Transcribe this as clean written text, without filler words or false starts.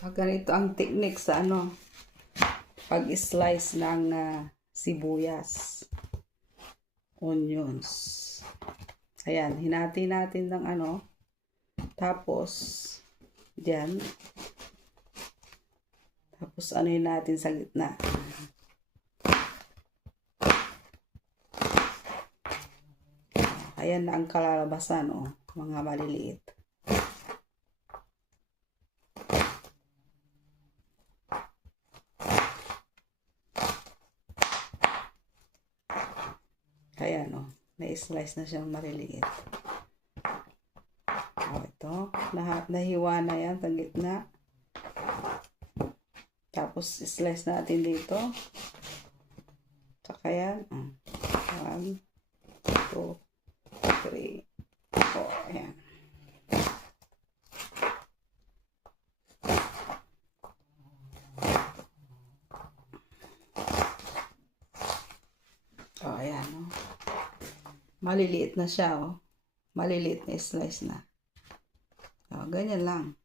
Ganito ang technique sa pag-slice ng sibuyas, onions. Ayan, hinati natin ng tapos diyan. Tapos anuhin natin sa gitna. Ayan na ang kalalabasan, mga maliliit. Ayan, na-slice na siyang maliliit. Ito, nahiwa na yan sa gitna. Tapos, slice natin dito. Tsaka yan. 1, 2, 3, 4. Ayan. Ayan, maliliit na siya, maliliit na slice na. Ganyan lang.